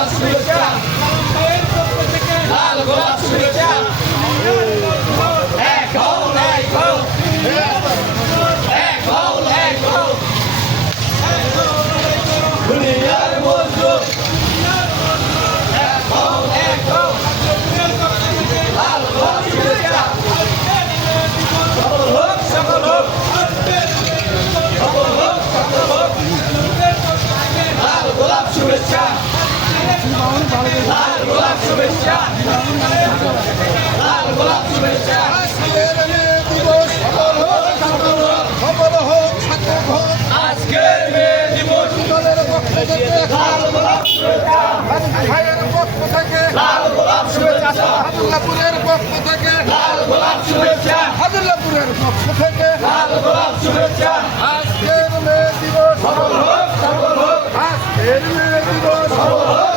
গোলাপ শুভেচ্ছা লাল গোলাপ শুভেচ্ছা এক হও এক হও এক হও এক হও দুনিয়ার মজদুর এক হও এক হও লাল গোলাপ শুভেচ্ছা সকল হোক সকল হোক সকল হোক সকল হোক লাল গোলাপ শুভেচ্ছা লাল গোলাপ শুভেচ্ছা লাল গোলাপ শুভেচ্ছা আজকের মে দিবস সফল হোক সফল হোক সার্থক হোক আজকের মে দিবস দলের পক্ষ থেকে লাল গোলাপ শুভেচ্ছা ভাইয়ের পক্ষ থেকে লাল গোলাপ শুভেচ্ছা হাদুল্লাপুরের পক্ষ থেকে লাল গোলাপ শুভেচ্ছা হাদুল্লাপুরের পক্ষ থেকে লাল গোলাপ শুভেচ্ছা আজকের মে দিবস সফল হোক সফল হোক আজকের মে দিবস সফল হোক